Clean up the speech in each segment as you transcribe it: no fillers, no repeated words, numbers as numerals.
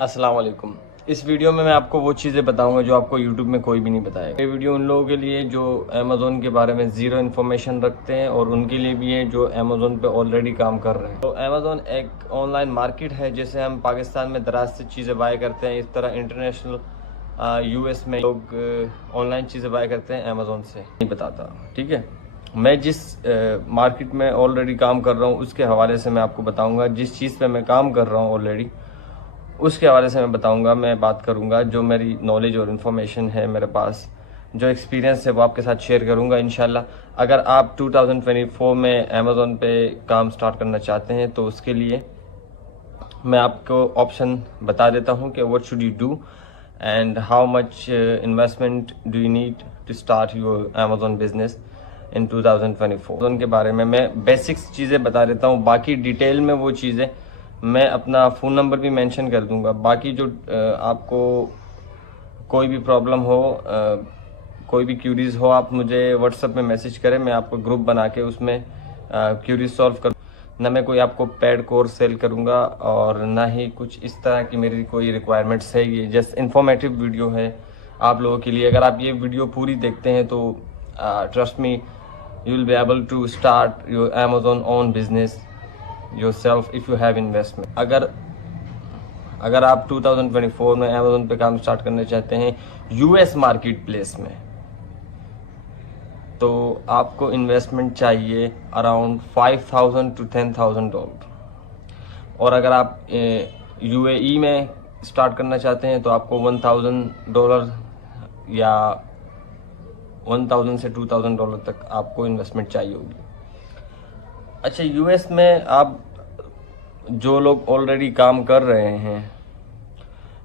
अस्सलाम वालेकुम। इस वीडियो में मैं आपको वो चीज़ें बताऊंगा जो आपको यूट्यूब में कोई भी नहीं बताएगा। ये वीडियो उन लोगों के लिए जो अमेज़ोन के बारे में ज़ीरो इन्फॉर्मेशन रखते हैं और उनके लिए भी है जो अमेज़ोन पे ऑलरेडी काम कर रहे हैं। तो अमेज़ोन एक ऑनलाइन मार्केट है जिसे हम पाकिस्तान में दराज से चीज़ें बाय करते हैं। इस तरह इंटरनेशनल यूएस में लोग ऑनलाइन चीज़ें बाय करते हैं अमेज़ोन से। नहीं बताता, ठीक है। मैं जिस मार्केट में ऑलरेडी काम कर रहा हूँ उसके हवाले से मैं आपको बताऊँगा। जिस चीज़ पर मैं काम कर रहा हूँ ऑलरेडी उसके हवाले से मैं बताऊंगा, मैं बात करूंगा। जो मेरी नॉलेज और इन्फॉर्मेशन है मेरे पास, जो एक्सपीरियंस है वो आपके साथ शेयर करूंगा इंशाल्लाह। अगर आप 2024 में अमेज़ोन पे काम स्टार्ट करना चाहते हैं तो उसके लिए मैं आपको ऑप्शन बता देता हूं कि what should you do and how much investment do you need to start your Amazon business in 2024। Amazon के बारे में मैं बेसिक्स चीज़ें बता देता हूँ, बाकी डिटेल में वो चीज़ें मैं अपना फ़ोन नंबर भी मेंशन कर दूंगा। बाकी जो आपको कोई भी प्रॉब्लम हो, कोई भी क्यूरीज हो, आप मुझे व्हाट्सएप में मैसेज करें, मैं आपको ग्रुप बना के उसमें क्यूरीज सॉल्व कर। ना मैं कोई आपको पेड कोर्स सेल करूंगा और ना ही कुछ इस तरह की मेरी कोई रिक्वायरमेंट्स है। ये जस्ट इन्फॉर्मेटिव वीडियो है आप लोगों के लिए। अगर आप ये वीडियो पूरी देखते हैं तो trust me, you will be able to start your Amazon own business yourself if you have investment. अगर आप 2024 में अमेज़ोन पे काम स्टार्ट करना चाहते हैं यूएस मार्केट प्लेस में, तो आपको इन्वेस्टमेंट चाहिए अराउंड $5,000 to $10,000। और अगर आप यूएई में स्टार्ट करना चाहते हैं तो आपको $1,000 या 1,000 से $2,000 तक आपको इन्वेस्टमेंट चाहिए होगी। अच्छा, यूएस में आप जो लोग ऑलरेडी काम कर रहे हैं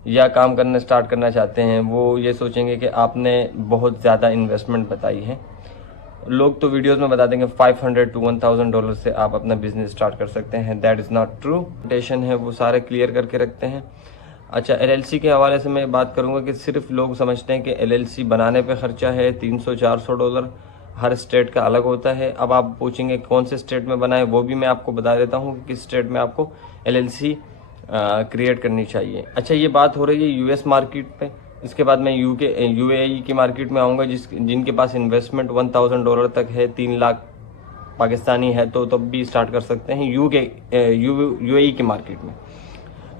या काम करना स्टार्ट करना चाहते हैं वो ये सोचेंगे कि आपने बहुत ज़्यादा इन्वेस्टमेंट बताई है। लोग तो वीडियोस में बता देंगे $500 to $1,000 से आप अपना बिजनेस स्टार्ट कर सकते हैं। That is not true. Station है वो सारे क्लियर करके रखते हैं। अच्छा, एलएलसी के हवाले से मैं बात करूंगा कि सिर्फ लोग समझते हैं कि एलएलसी बनाने पे खर्चा है $300-400, हर स्टेट का अलग होता है। अब आप पूछेंगे कौन से स्टेट में बना है, वो भी मैं आपको बता देता हूँ कि किस स्टेट में आपको एलएलसी क्रिएट करनी चाहिए। अच्छा, ये बात हो रही है यूएस मार्केट पे। इसके बाद मैं यूएई की मार्केट में आऊँगा जिनके पास इन्वेस्टमेंट $1,000 तक है, 3 लाख पाकिस्तानी है तो तब भी स्टार्ट कर सकते हैं यूएई की मार्केट में।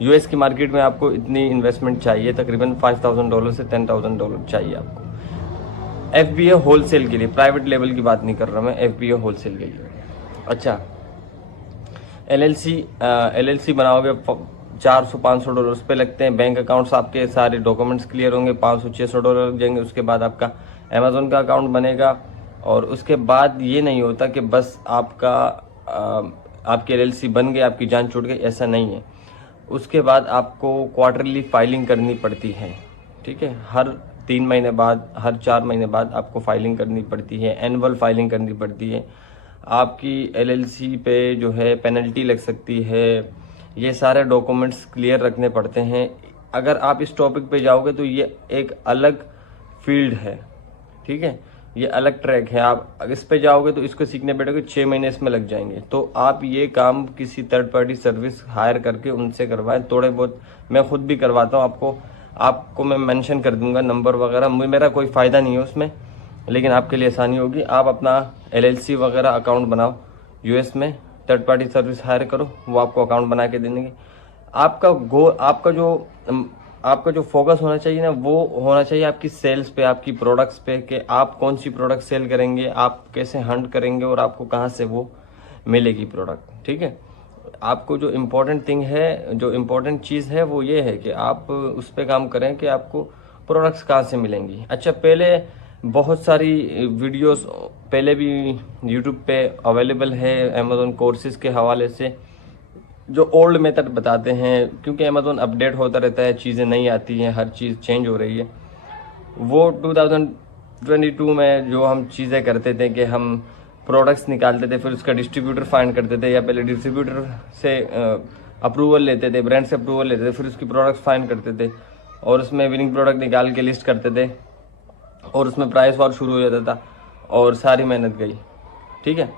यूएस की मार्केट में आपको इतनी इन्वेस्टमेंट चाहिए, तकरीबन $5,000 से $10,000 चाहिए आपको। एफबीए होलसेल के लिए, प्राइवेट लेवल की बात नहीं कर रहा मैं, एफबीए होलसेल के लिए। अच्छा, एलएलसी बनाओगे $400-500 पे लगते हैं। बैंक अकाउंट्स आपके सारे डॉक्यूमेंट्स क्लियर होंगे, $500-600 लग जाएंगे। उसके बाद आपका अमेज़ोन का अकाउंट बनेगा। और उसके बाद ये नहीं होता कि बस आपकी एलएलसी बन गई, आपकी जान छूट गई, ऐसा नहीं है। उसके बाद आपको क्वार्टरली फाइलिंग करनी पड़ती है, ठीक है। हर 3 महीने बाद, हर 4 महीने बाद आपको फाइलिंग करनी पड़ती है, एनुअल फाइलिंग करनी पड़ती है। आपकी एलएलसी पे जो है पेनल्टी लग सकती है। ये सारे डॉक्यूमेंट्स क्लियर रखने पड़ते हैं। अगर आप इस टॉपिक पे जाओगे तो ये एक अलग फील्ड है, ठीक है, ये अलग ट्रैक है। आप इस पे जाओगे तो इसको सीखने बैठोगे 6 महीने इसमें लग जाएंगे। तो आप ये काम किसी थर्ड पार्टी सर्विस हायर करके उनसे करवाएं। थोड़े बहुत मैं खुद भी करवाता हूँ। आपको मैं मेंशन कर दूंगा नंबर वगैरह। मेरा कोई फ़ायदा नहीं है उसमें, लेकिन आपके लिए आसानी होगी। आप अपना एलएलसी वगैरह अकाउंट बनाओ यूएस में, थर्ड पार्टी सर्विस हायर करो, वो आपको अकाउंट बना के देंगे। आपका जो फोकस होना चाहिए ना, वो होना चाहिए आपकी सेल्स पे, आपकी प्रोडक्ट्स पे, कि आप कौन सी प्रोडक्ट सेल करेंगे, आप कैसे हंट करेंगे और आपको कहाँ से वो मिलेगी प्रोडक्ट, ठीक है। आपको जो इम्पोर्टेंट थिंग है, जो इम्पोर्टेंट चीज़ है वो ये है कि आप उस पर काम करें कि आपको प्रोडक्ट्स कहाँ से मिलेंगी। अच्छा, पहले बहुत सारी वीडियोस पहले भी यूट्यूब पे अवेलेबल है अमेज़ॉन कोर्सेज के हवाले से, जो ओल्ड मेथड बताते हैं, क्योंकि अमेज़ॉन अपडेट होता रहता है, चीज़ें नई आती हैं, हर चीज़ चेंज हो रही है। वो 2022 में जो हम चीज़ें करते थे कि हम प्रोडक्ट्स निकालते थे, फिर उसका डिस्ट्रीब्यूटर फाइंड करते थे, या पहले डिस्ट्रीब्यूटर से अप्रूवल लेते थे, ब्रांड से अप्रूवल लेते थे, फिर उसकी प्रोडक्ट्स फाइंड करते थे और उसमें विनिंग प्रोडक्ट निकाल के लिस्ट करते थे और उसमें प्राइस वॉर शुरू हो जाता था और सारी मेहनत गई, ठीक है।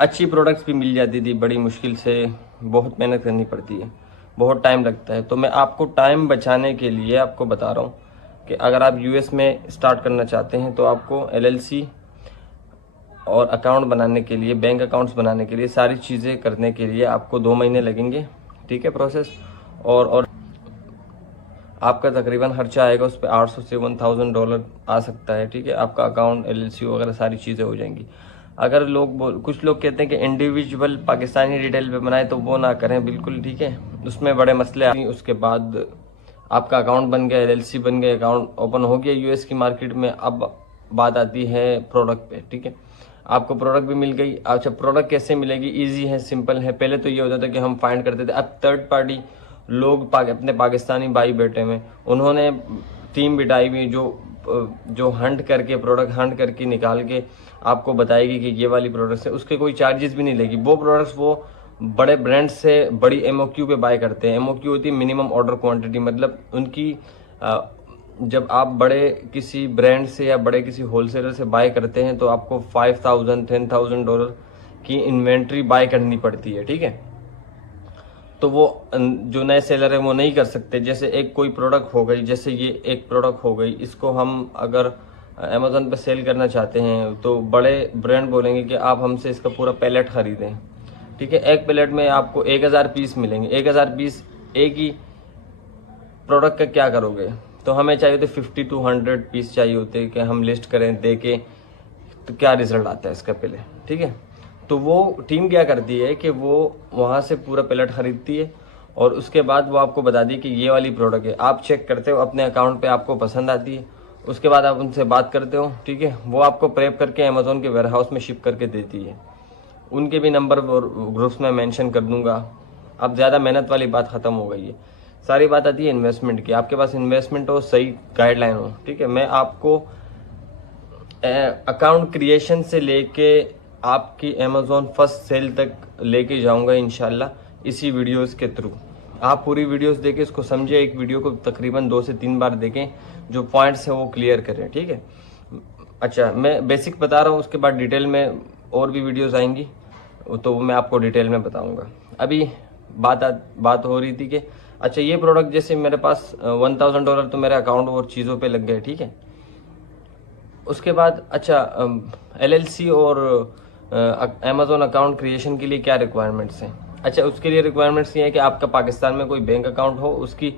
अच्छी प्रोडक्ट्स भी मिल जाती थी बड़ी मुश्किल से, बहुत मेहनत करनी पड़ती है। बहुत टाइम लगता है। तो मैं आपको टाइम बचाने के लिए आपको बता रहा हूँ कि अगर आप यूएस में स्टार्ट करना चाहते हैं तो आपको एलएलसी और अकाउंट बनाने के लिए, बैंक अकाउंट्स बनाने के लिए, सारी चीज़ें करने के लिए आपको 2 महीने लगेंगे, ठीक है, प्रोसेस। और आपका तकरीबन खर्चा आएगा उस पर $800 से $1000 आ सकता है, ठीक है। आपका अकाउंट, एलएलसी वगैरह सारी चीज़ें हो जाएंगी। अगर कुछ लोग कहते हैं कि इंडिविजुअल पाकिस्तानी डिटेल पे बनाए, तो वो ना करें बिल्कुल, ठीक है, उसमें बड़े मसले आए। उसके बाद आपका अकाउंट बन गया, एलएलसी बन गया, अकाउंट ओपन हो गया यूएस की मार्केट में। अब बात आती है प्रोडक्ट पे, ठीक है। आपको प्रोडक्ट भी मिल गई। अच्छा, प्रोडक्ट कैसे मिलेगी? ईजी है, सिंपल है। पहले तो ये होता था कि हम फाइंड करते थे, अब थर्ड पार्टी लोग अपने पाकिस्तानी भाई बेटे में उन्होंने टीम बिठाई हुई जो हंट करके, प्रोडक्ट हंट करके निकाल के आपको बताएगी कि ये वाली प्रोडक्ट्स है। उसके कोई चार्जेस भी नहीं लेगी। वो प्रोडक्ट्स वो बड़े ब्रांड से बड़ी एमओक्यू पे बाय करते हैं। एमओक्यू होती है मिनिमम ऑर्डर क्वांटिटी, मतलब उनकी जब आप बड़े किसी ब्रांड से या बड़े किसी होलसेलर से बाय करते हैं तो आपको $5000 $10,000 की इन्वेंट्री बाय करनी पड़ती है, ठीक है। तो वो जो नए सेलर है वो नहीं कर सकते। जैसे एक कोई प्रोडक्ट हो गई, जैसे ये एक प्रोडक्ट हो गई, इसको हम अगर अमेजोन पे सेल करना चाहते हैं तो बड़े ब्रांड बोलेंगे कि आप हमसे इसका पूरा पैलेट खरीदें, ठीक है। एक पैलेट में आपको 1000 पीस मिलेंगे। 1000 पीस एक ही प्रोडक्ट का क्या करोगे? तो हमें चाहिए होते 50 to 100 पीस चाहिए होते कि हम लिस्ट करें, दे के तो क्या रिजल्ट आता है इसका पहले, ठीक है। तो वो टीम क्या करती है कि वो वहाँ से पूरा पैलेट खरीदती है और उसके बाद वो आपको बता दी कि ये वाली प्रोडक्ट है। आप चेक करते हो अपने अकाउंट पे, आपको पसंद आती है, उसके बाद आप उनसे बात करते हो, ठीक है। वो आपको प्रेप करके अमेजोन के वेयरहाउस में शिप करके देती है। उनके भी नंबर ग्रुप्स में मेंशन कर दूंगा। अब ज़्यादा मेहनत वाली बात ख़त्म हो गई है। सारी बात आती है इन्वेस्टमेंट की। आपके पास इन्वेस्टमेंट हो, सही गाइडलाइन हो, ठीक है। मैं आपको अकाउंट क्रिएशन से लेके आपकी अमेजोन फर्स्ट सेल तक लेके जाऊंगा इंशाल्लाह इसी वीडियोस के थ्रू। आप पूरी वीडियोस देखें, इसको समझे, एक वीडियो को तकरीबन 2 से 3 बार देखें, जो पॉइंट्स हैं वो क्लियर करें, ठीक है। अच्छा, मैं बेसिक बता रहा हूँ, उसके बाद डिटेल में और भी वीडियोस आएंगी तो मैं आपको डिटेल में बताऊंगा। अभी बात हो रही थी कि अच्छा, ये प्रोडक्ट जैसे मेरे पास $1000 तो मेरे अकाउंट और चीज़ों पे लग गए, ठीक है। उसके बाद अच्छा, एलएलसी और अमेजोन अकाउंट क्रिएशन के लिए क्या रिक्वायरमेंट्स हैं? अच्छा, उसके लिए रिक्वायरमेंट्स ये है कि आपका पाकिस्तान में कोई बैंक अकाउंट हो, उसकी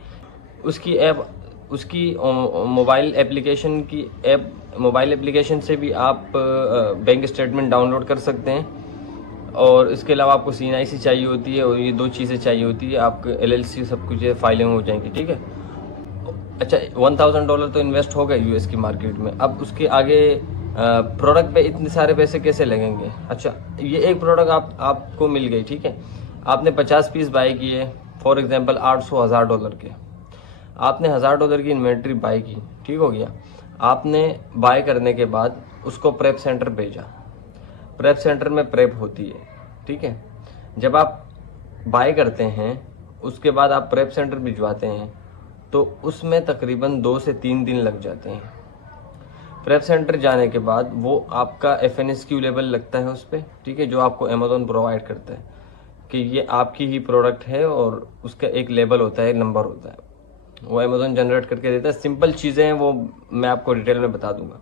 मोबाइल एप्लीकेशन से भी आप बैंक स्टेटमेंट डाउनलोड कर सकते हैं। और इसके अलावा आपको CNIC चाहिए होती है और ये 2 चीज़ें चाहिए होती है। आपको LLC सब कुछ फाइलिंग हो जाएंगी, ठीक है। अच्छा, $1000 तो इन्वेस्ट हो गए यूएस की मार्केट में। अब उसके आगे प्रोडक्ट पे इतने सारे पैसे कैसे लगेंगे? अच्छा, ये एक प्रोडक्ट आपको मिल गई, ठीक है। आपने 50 पीस बाय किए, फॉर एग्जांपल $800,000 के। आपने $1000 की इन्वेंट्री बाय की, ठीक हो गया। आपने बाय करने के बाद उसको प्रेप सेंटर भेजा। प्रेप सेंटर में प्रेप होती है, ठीक है। जब आप बाय करते हैं उसके बाद आप प्रेप सेंटर भिजवाते हैं तो उसमें तकरीबन 2 से 3 दिन लग जाते हैं। प्रेप सेंटर जाने के बाद वो आपका FNSQ लेबल लगता है उस पर, ठीक है, जो आपको अमेजोन प्रोवाइड करता है कि ये आपकी ही प्रोडक्ट है और उसका एक लेबल होता है, नंबर होता है, वो अमेजोन जनरेट करके देता है। सिंपल चीज़ें हैं, वो मैं आपको डिटेल में बता दूंगा।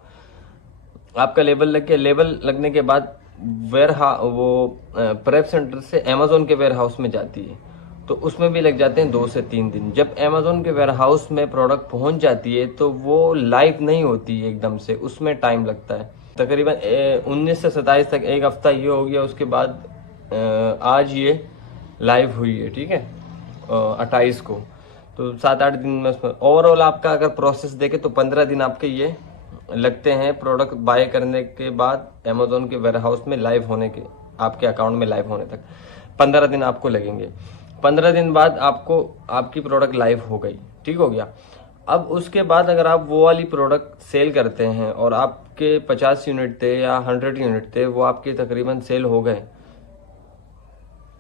आपका लेबल लग गया। लेबल लगने के बाद प्रेप सेंटर से अमेजोन के वेयर हाउस में जाती है तो उसमें भी लग जाते हैं 2 से 3 दिन। जब अमेजोन के वेयर हाउस में प्रोडक्ट पहुंच जाती है तो वो लाइव नहीं होती है एकदम से, उसमें टाइम लगता है तकरीबन 19 से 27 तक, एक हफ्ता ये हो गया। उसके बाद आज ये लाइव हुई है, ठीक है, 28 को, तो 7-8 दिन में उसमें ओवरऑल आपका अगर प्रोसेस देखे तो 15 दिन आपके ये लगते हैं प्रोडक्ट बाय करने के बाद अमेजोन के वेयर हाउस में लाइव होने के, आपके अकाउंट में लाइव होने तक 15 दिन आपको लगेंगे। 15 दिन बाद आपको आपकी प्रोडक्ट लाइव हो गई, ठीक हो गया। अब उसके बाद अगर आप वो वाली प्रोडक्ट सेल करते हैं और आपके 50 यूनिट थे या 100 यूनिट थे, वो आपके तकरीबन सेल हो गए,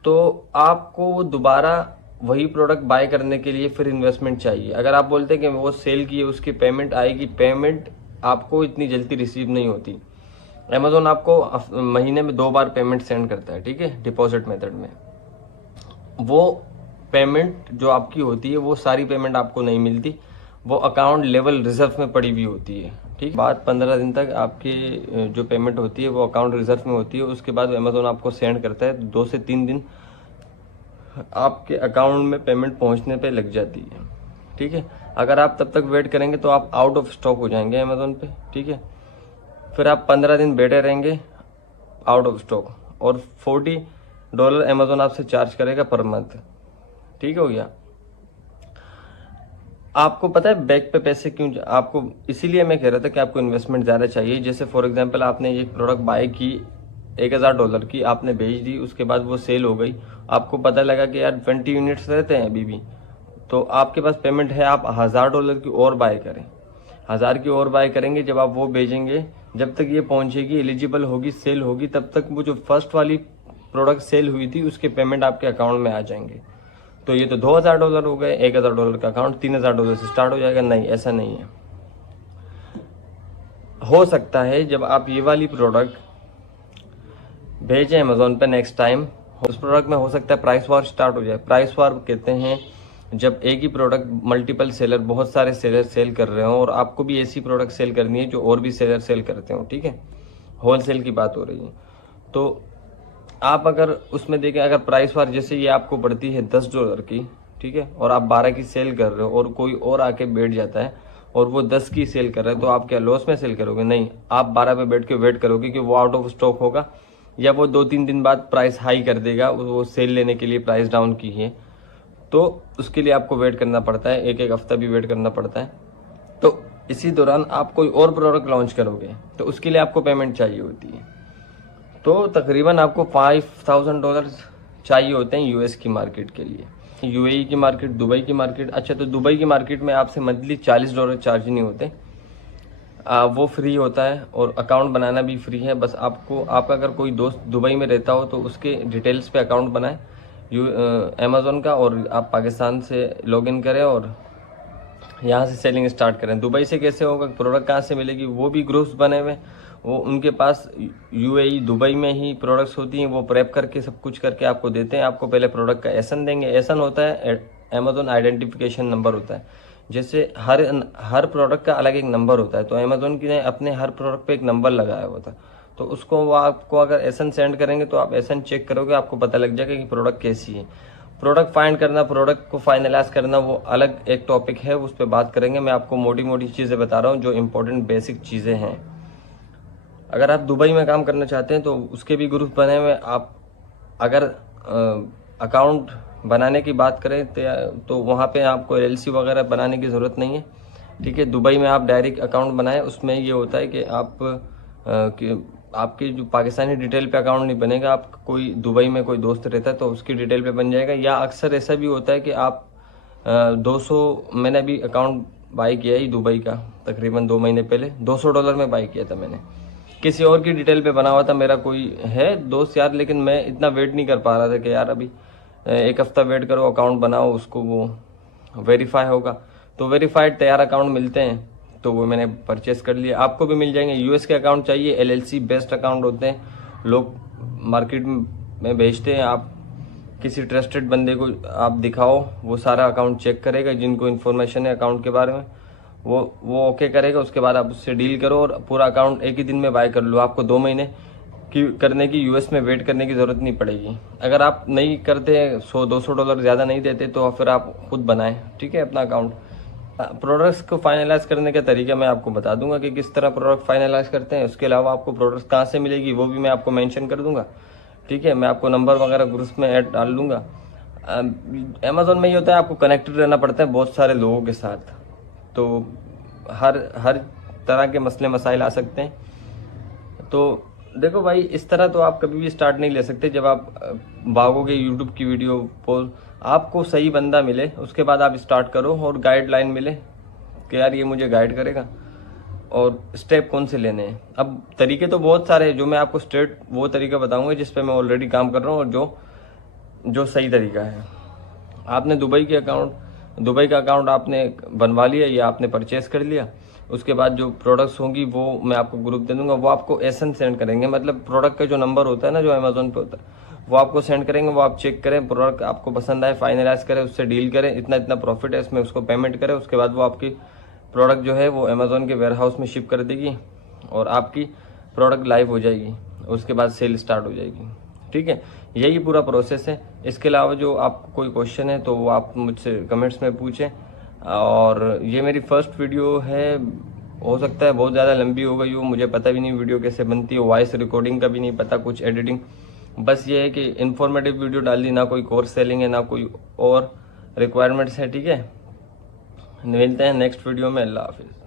तो आपको दोबारा वही प्रोडक्ट बाय करने के लिए फिर इन्वेस्टमेंट चाहिए। अगर आप बोलते हैं कि वो सेल किए उसकी पेमेंट आएगी, पेमेंट आपको इतनी जल्दी रिसीव नहीं होती। अमेजोन आपको महीने में 2 बार पेमेंट सेंड करता है, ठीक है, डिपॉजिट मेथड में। वो पेमेंट जो आपकी होती है वो सारी पेमेंट आपको नहीं मिलती, वो अकाउंट लेवल रिजर्व में पड़ी हुई होती है। ठीक, बाद 15 दिन तक आपकी जो पेमेंट होती है वो अकाउंट रिजर्व में होती है। उसके बाद अमेजोन आपको सेंड करता है, 2 से 3 दिन आपके अकाउंट में पेमेंट पहुंचने पे लग जाती है। ठीक है, अगर आप तब तक वेट करेंगे तो आप आउट ऑफ स्टॉक हो जाएंगे अमेजोन पे। ठीक है, फिर आप 15 दिन बैठे रहेंगे आउट ऑफ स्टॉक, और $40 अमेजोन आपसे चार्ज करेगा पर मंथ। ठीक हो गया। आपको पता है बैक पे पैसे क्यों आपको, इसीलिए मैं कह रहा था कि आपको इन्वेस्टमेंट ज़्यादा चाहिए। जैसे फॉर एग्जांपल आपने एक प्रोडक्ट बाय की $1000 की, आपने बेच दी, उसके बाद वो सेल हो गई, आपको पता लगा कि यार 20 यूनिट्स रहते हैं अभी भी, तो आपके पास पेमेंट है, आप $1000 की और बाय करें। 1000 की और बाय करेंगे, जब आप वो बेचेंगे, जब तक ये पहुंचेगी, एलिजिबल होगी, सेल होगी, तब तक वो जो फर्स्ट वाली प्रोडक्ट सेल हुई थी उसके पेमेंट आपके अकाउंट में आ जाएंगे। तो ये तो $2000 हो गए, $1000 का अकाउंट $3000 से स्टार्ट हो जाएगा। नहीं, ऐसा नहीं है। हो सकता है जब आप ये वाली प्रोडक्ट भेजें अमेजोन पे नेक्स्ट टाइम, उस प्रोडक्ट में हो सकता है प्राइस वार स्टार्ट हो जाए। प्राइस वार कहते हैं जब एक ही प्रोडक्ट मल्टीपल सेलर, बहुत सारे सेलर सेल कर रहे हो, और आपको भी ऐसी प्रोडक्ट सेल करनी है जो और भी सेलर सेल करते हो। ठीक है, होलसेल की बात हो रही है। तो आप अगर उसमें देखें, अगर प्राइस वार जैसे ये आपको पड़ती है $10 की, ठीक है, और आप 12 की सेल कर रहे हो और कोई और आके बैठ जाता है और वो 10 की सेल कर रहा है, तो आप क्या लॉस में सेल करोगे? नहीं, आप 12 पे बैठ के वेट करोगे कि वो आउट ऑफ स्टॉक होगा, या वो 2-3 दिन बाद प्राइस हाई कर देगा, वो सेल लेने के लिए प्राइस डाउन की है, तो उसके लिए आपको वेट करना पड़ता है, एक हफ्ता भी वेट करना पड़ता है। तो इसी दौरान आप कोई और प्रोडक्ट लॉन्च करोगे तो उसके लिए आपको पेमेंट चाहिए होती है। तो तकरीबन आपको $5000 चाहिए होते हैं यूएस की मार्केट के लिए। यूएई की मार्केट, दुबई की मार्केट, अच्छा तो दुबई की मार्केट में आपसे मंथली $40 चार्ज नहीं होते, वो फ्री होता है, और अकाउंट बनाना भी फ्री है। बस आपको, आप अगर कोई दोस्त दुबई में रहता हो तो उसके डिटेल्स पे अकाउंट बनाए अमेजोन का, और आप पाकिस्तान से लॉगिन करें और यहाँ से सेलिंग स्टार्ट करें। दुबई से कैसे होगा, प्रोडक्ट कहाँ से मिलेगी, वो भी ग्रुप्स बने हुए, वो उनके पास यूएई दुबई में ही प्रोडक्ट्स होती हैं, वो प्रेप करके सब कुछ करके आपको देते हैं। आपको पहले प्रोडक्ट का एसन देंगे। एसन होता है अमेजोन आइडेंटिफिकेशन नंबर होता है। जैसे हर प्रोडक्ट का अलग एक नंबर होता है, तो अमेजोन की ने अपने हर प्रोडक्ट पे एक नंबर लगाया होता है, तो उसको वो आपको अगर एसन सेंड करेंगे तो आप एसन चेक करोगे, आपको पता लग जाएगा कि प्रोडक्ट कैसी है। प्रोडक्ट फाइंड करना, प्रोडक्ट को फाइनलाइज करना, वो अलग एक टॉपिक है, उस पर बात करेंगे। मैं आपको मोटी मोटी चीज़ें बता रहा हूँ जो इंपॉर्टेंट बेसिक चीज़ें हैं। अगर आप दुबई में काम करना चाहते हैं तो उसके भी ग्रुप बने हुए। आप अगर अकाउंट बनाने की बात करें तो वहाँ पे आपको LLC वगैरह बनाने की ज़रूरत नहीं है। ठीक है, दुबई में आप डायरेक्ट अकाउंट बनाएं। उसमें ये होता है कि आपकी जो पाकिस्तानी डिटेल पे अकाउंट नहीं बनेगा, आप कोई दुबई में कोई दोस्त रहता है तो उसकी डिटेल पे बन जाएगा। या अक्सर ऐसा भी होता है कि आप 200, मैंने अभी अकाउंट बाई किया है दुबई का तकरीबन 2 महीने पहले, $200 में बाई किया था मैंने। किसी और की डिटेल पे बना हुआ था, मेरा कोई है दोस्त यार, लेकिन मैं इतना वेट नहीं कर पा रहा था कि यार अभी 1 हफ्ता वेट करो, अकाउंट बनाओ, उसको वो वेरीफाई होगा। तो वेरीफाइड तैयार अकाउंट मिलते हैं, तो वो मैंने परचेस कर लिया। आपको भी मिल जाएंगे। यूएस के अकाउंट चाहिए, LLC बेस्ट अकाउंट होते हैं, लोग मार्केट में बेचते हैं। आप किसी ट्रस्टेड बंदे को आप दिखाओ, वो सारा अकाउंट चेक करेगा, जिनको इन्फॉर्मेशन है अकाउंट के बारे में वो ओके करेगा। उसके बाद आप उससे डील करो और पूरा अकाउंट एक ही दिन में बाय कर लो। आपको 2 महीने की करने की, यूएस में वेट करने की ज़रूरत नहीं पड़ेगी। अगर आप नहीं करते, $100-200 ज़्यादा नहीं देते, तो फिर आप खुद बनाएं, ठीक है, अपना अकाउंट। प्रोडक्ट्स को फाइनलाइज करने का तरीका मैं आपको बता दूंगा कि किस तरह प्रोडक्ट फाइनलाइज करते हैं। उसके अलावा आपको प्रोडक्ट्स कहाँ से मिलेगी वो भी मैं आपको मेंशन कर दूंगा। ठीक है, मैं आपको नंबर वगैरह ग्रुप्स में ऐड डाल दूंगा। अमेजोन में ये होता है, आपको कनेक्टेड रहना पड़ता है बहुत सारे लोगों के साथ, तो हर तरह के मसले मसाइल आ सकते हैं। तो देखो भाई, इस तरह तो आप कभी भी स्टार्ट नहीं ले सकते। जब आप भागोगे यूट्यूब की वीडियो पर, आपको सही बंदा मिले, उसके बाद आप स्टार्ट करो, और गाइडलाइन मिले कि यार ये मुझे गाइड करेगा और स्टेप कौन से लेने हैं। अब तरीके तो बहुत सारे हैं, जो मैं आपको स्ट्रेट वो तरीका बताऊंगा जिस पे मैं ऑलरेडी काम कर रहा हूँ और जो सही तरीका है। आपने दुबई का अकाउंट आपने बनवा लिया या आपने परचेस कर लिया, उसके बाद जो प्रोडक्ट्स होंगी वो मैं आपको ग्रुप दे दूंगा। वो आपको एसन सेंड करेंगे, मतलब प्रोडक्ट का जो नंबर होता है ना, जो अमेजोन पे होता है, वो आपको सेंड करेंगे, वो आप चेक करें, प्रोडक्ट आपको पसंद आए, फाइनलाइज करें, उससे डील करें, इतना इतना प्रॉफिट है इसमें, उसको पेमेंट करें। उसके बाद वो आपकी प्रोडक्ट जो है वो अमेजोन के वेयर हाउस में शिप कर देगी और आपकी प्रोडक्ट लाइव हो जाएगी। उसके बाद सेल स्टार्ट हो जाएगी। ठीक है, यही पूरा प्रोसेस है। इसके अलावा जो आपको कोई क्वेश्चन है तो वो आप मुझसे कमेंट्स में पूछें। और ये मेरी फर्स्ट वीडियो है, हो सकता है बहुत ज़्यादा लंबी हो गई हो, मुझे पता भी नहीं वीडियो कैसे बनती है, वॉइस रिकॉर्डिंग का भी नहीं पता, कुछ एडिटिंग। बस ये है कि इन्फॉर्मेटिव वीडियो डाल दी, ना कोई कोर्स सेलिंग है ना कोई और रिक्वायरमेंट्स है। ठीक है, मिलते हैं नेक्स्ट वीडियो में। अल्लाह हाफिज़।